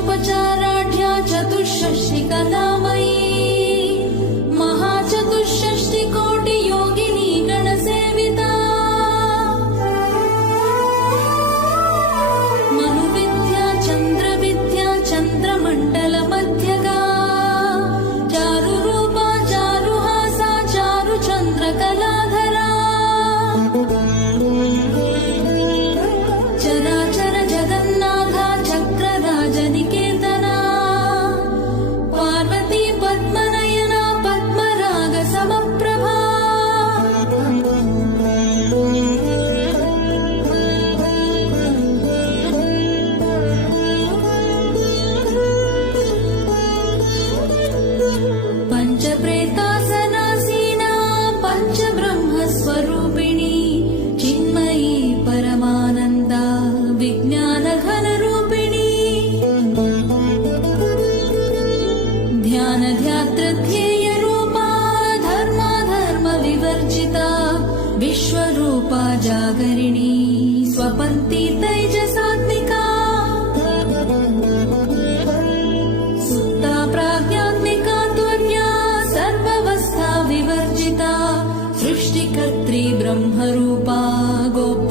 षोडशोपचाराढ्या चतुष्षष्टि कलामयी महाचतुष्षष्टि कोटि योगिनी गणसेविता मनुविद्या चन्द्रविद्या चन्द्रमण्डल मध्यगा चारुरूपा चारुहासा चारुचन्द्रकलाधरा चराचर जगन्नाथा चक्रराजनिकेतना पार्वती पद्मनयना पद्मराग समप्रभा पञ्चप्रेतासनासीना पञ्चब्रह्मस्वरूपिणी चिन्मयी परमानन्दा विज्ञानघनरूपिणी ध्यानध्यातृध्येयरूपा धर्माधर्मविवर्जिता विश्वरूपा जागरिणी स्वपन्ती तैजसात्मिका सुप्ता प्राज्ञात्मिका त्वर्या सर्वावस्था विवर्जिता सृष्टिकर्त्री ब्रह्मरूपा गोप्य